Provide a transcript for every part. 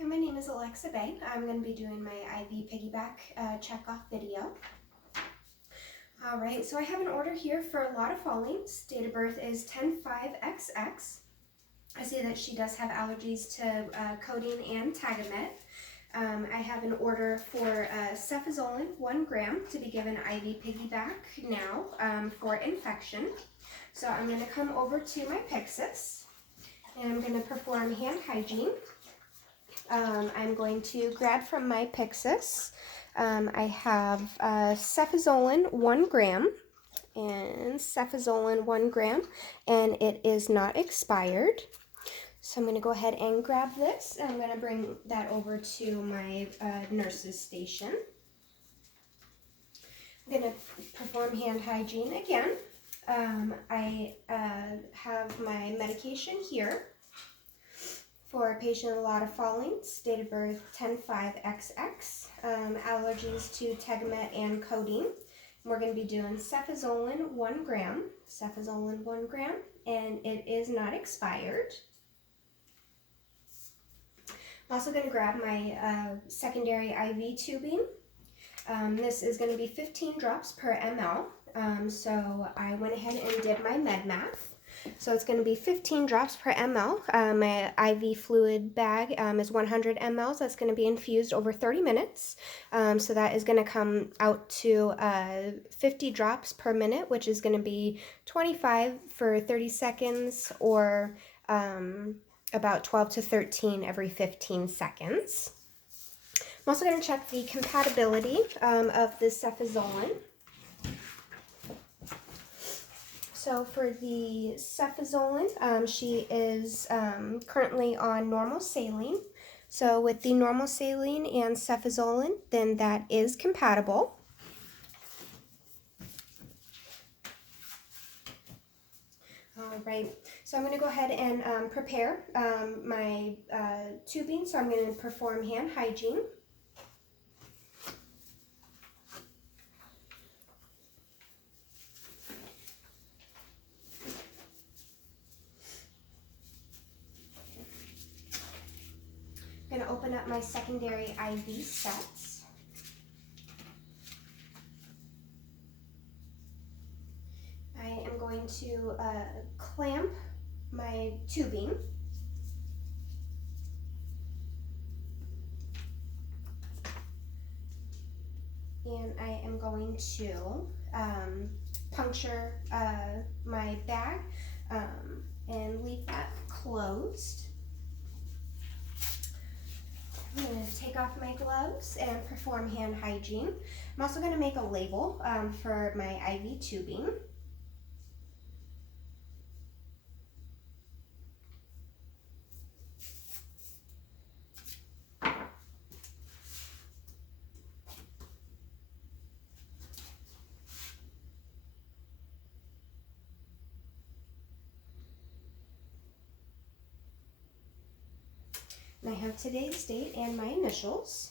Hi, my name is Alexa Bay. I'm going to be doing my IV piggyback checkoff video. Alright, so I have an order here for a lot of fallings. Date of birth is 10/5/XX. I see that she does have allergies to codeine and Tagamet. I have an order for cefazolin 1 gram to be given IV piggyback now for infection. So I'm going to come over to my Pyxis and I'm going to perform hand hygiene. I'm going to grab from my Pyxis. I have cefazolin 1 gram and cefazolin 1 gram, and it is not expired. So I'm going to go ahead and grab this, and I'm going to bring that over to my nurse's station. I'm going to perform hand hygiene again. I have my medication here. For a patient with a lot of fallings, date of birth 10/5/XX, allergies to Tagamet and codeine. We're going to be doing cefazolin 1 gram, and it is not expired. I'm also going to grab my secondary IV tubing. This is going to be 15 drops per ml, so I went ahead and did my med math. So it's going to be 15 drops per ml. My IV fluid bag is 100 ml. That's going to be infused over 30 minutes. So that is going to come out to 50 drops per minute, which is going to be 25 for 30 seconds or about 12 to 13 every 15 seconds. I'm also going to check the compatibility of the cefazolin. So for the cefazolin, she is currently on normal saline. So with the normal saline and cefazolin, then that is compatible. All right, so I'm going to go ahead and prepare my tubing. So I'm going to perform hand hygiene. I'm going to open up my secondary IV sets. I am going to clamp my tubing. And I am going to puncture my bag and leave that closed. I'm going to take off my gloves and perform hand hygiene. I'm also going to make a label for my IV tubing. And I have today's date and my initials.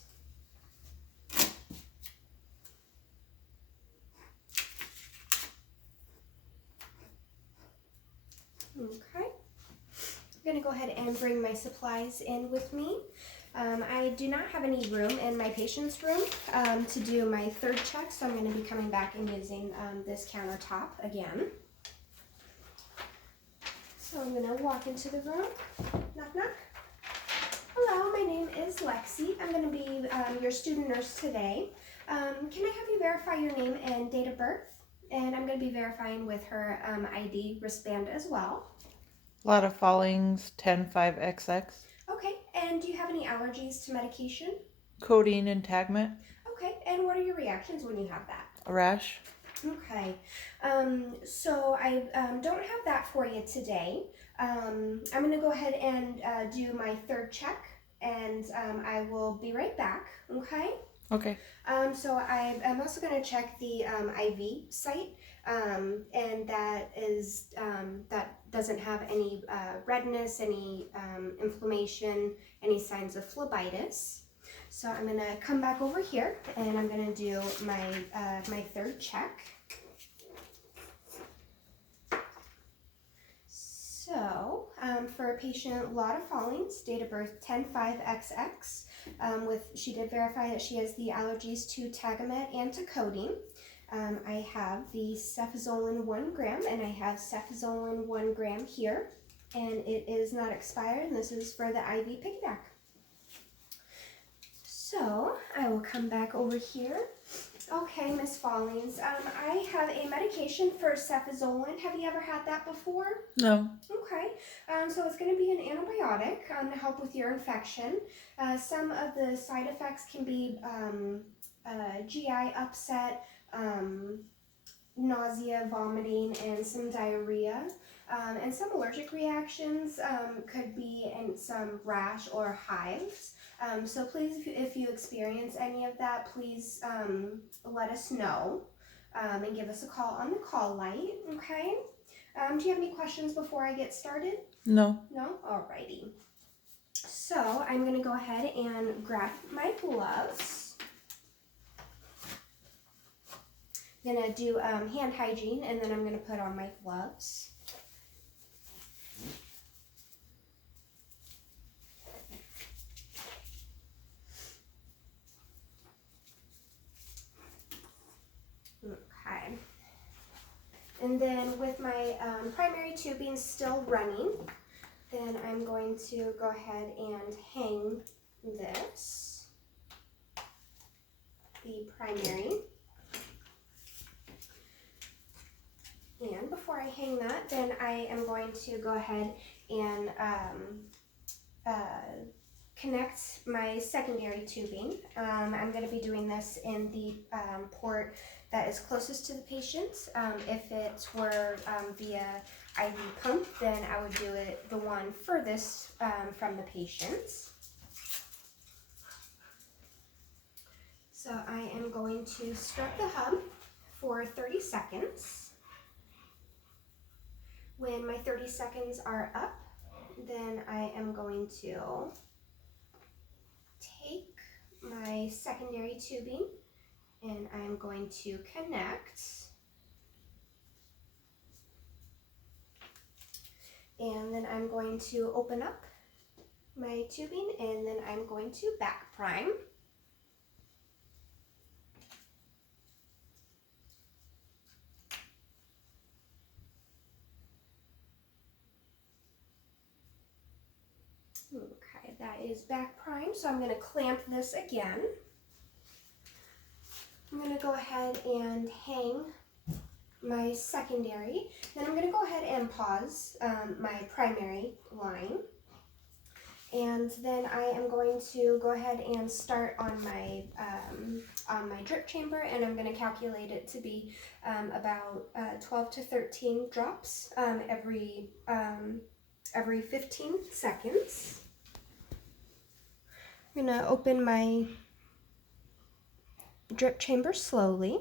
Okay. I'm going to go ahead and bring my supplies in with me. I do not have any room in my patient's room to do my third check, so I'm going to be coming back and using this countertop again. So I'm going to walk into the room. Knock, knock. Hello, my name is Lexi. I'm going to be your student nurse today. Can I have you verify your name and date of birth? And I'm going to be verifying with her ID wristband as well. A lot of fallings, 10/5/XX. Okay, and do you have any allergies to medication? Codeine and Tagamet. Okay, and what are your reactions when you have that? A rash. Okay, so I don't have that for you today. I'm going to go ahead and do my third check, and I will be right back, okay? Okay. So I'm also going to check the IV site, and that is that doesn't have any redness, any inflammation, any signs of phlebitis. So I'm going to come back over here, and I'm going to do my my third check. So for patient Lotta Fallings, date of birth 10/5XX. She did verify that she has the allergies to Tagamet and to codeine. I have the cefazolin 1 gram, and I have cefazolin 1 gram here, and it is not expired, and this is for the IV piggyback. So I will come back over here. Okay, Miss Fallings, I have a medication for cefazolin. Have you ever had that before? No. Okay, so it's going to be an antibiotic to help with your infection. Some of the side effects can be GI upset, nausea, vomiting, and some diarrhea. And some allergic reactions could be in some rash or hives. So please, if you experience any of that, please let us know and give us a call on the call light, okay? Do you have any questions before I get started? No. No? Alrighty. So I'm going to go ahead and grab my gloves. I'm going to do hand hygiene, and then I'm going to put on my gloves. Okay. And then with my primary tubing still running, then I'm going to go ahead and hang this, the primary. And before I hang that, then I am going to go ahead and connect my secondary tubing. I'm going to be doing this in the port that is closest to the patient. If it were via IV pump, then I would do it the one furthest from the patient. So I am going to strap the hub for 30 seconds. When my 30 seconds are up, then I am going to take my secondary tubing and I'm going to connect. And then I'm going to open up my tubing and then I'm going to back prime. Okay, that is back prime, so I'm going to clamp this again. I'm going to go ahead and hang my secondary. Then I'm going to go ahead and pause my primary line. And then I am going to go ahead and start on my drip chamber, and I'm going to calculate it to be about 12 to 13 drops every 15 seconds. I'm going to open my drip chamber slowly.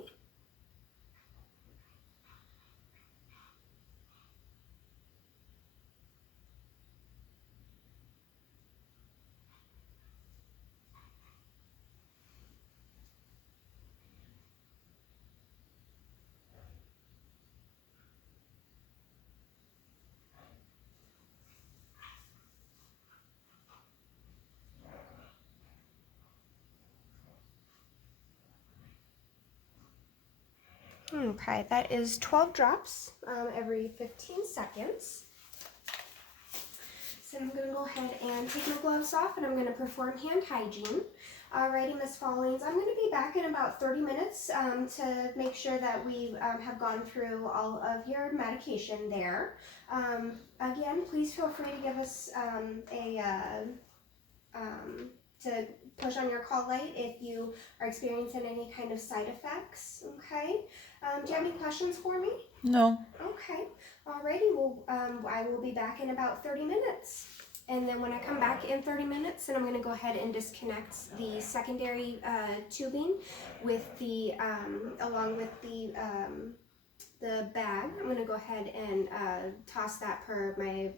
Okay, that is 12 drops every 15 seconds. So I'm going to go ahead and take my gloves off and I'm going to perform hand hygiene. Alrighty, Miss Fallings, I'm going to be back in about 30 minutes to make sure that we have gone through all of your medication there. Again, please feel free to give us to push on your call light if you are experiencing any kind of side effects, okay? Do you have any questions for me? No. Okay, alrighty, well, I will be back in about 30 minutes. And then when I come back in 30 minutes, then I'm gonna go ahead and disconnect the secondary tubing with the, along with the bag. I'm gonna go ahead and toss that per my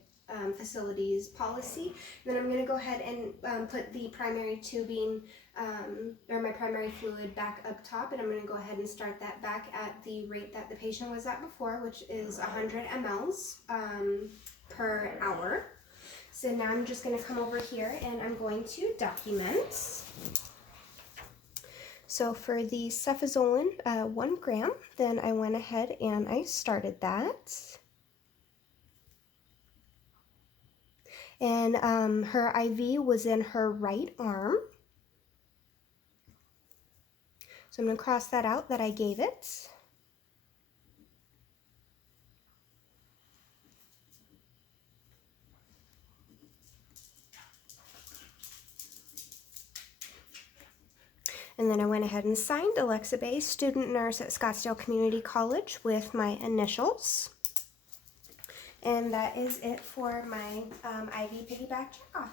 facility's policy. Then I'm going to go ahead and put the primary tubing or my primary fluid back up top, and I'm going to go ahead and start that back at the rate that the patient was at before, which is 100 mLs. per hour. So now I'm just going to come over here and I'm going to document. So for the cefazolin, 1 gram, then I went ahead and I started that. And her IV was in her right arm. So I'm going to cross that out that I gave it. And then I went ahead and signed Alexa Bay, student nurse at Scottsdale Community College, with my initials. And that is it for my IV piggyback checkoff.